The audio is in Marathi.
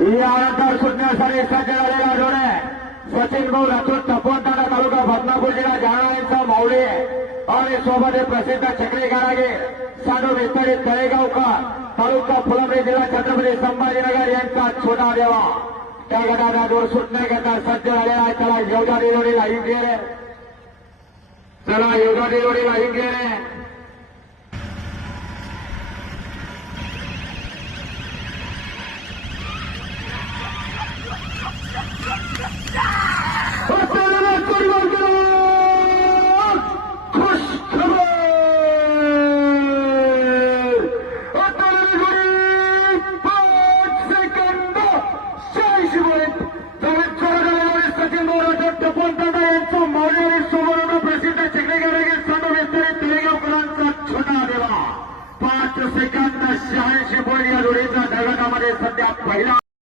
यानंतर सुटण्यासाठी सज्ज झालेला जोडे सचिन भाऊ राठोड तपोवंताना तालुका बदनापूर जिल्हा जालना यांचा माऊली आणि सोबत प्रसिद्ध चक्री कारागीर साधू विस्तारित तळेगावकर तालुका फुलंब्री जिल्हा छत्रपती संभाजीनगर यांचा छोटा देवा त्या गटाला जोड सुटण्याकरता सज्ज झालेला आहे. त्याला योगा दिलोडी लाईन गेले. चला योगा दिलोडी लाईन गेले.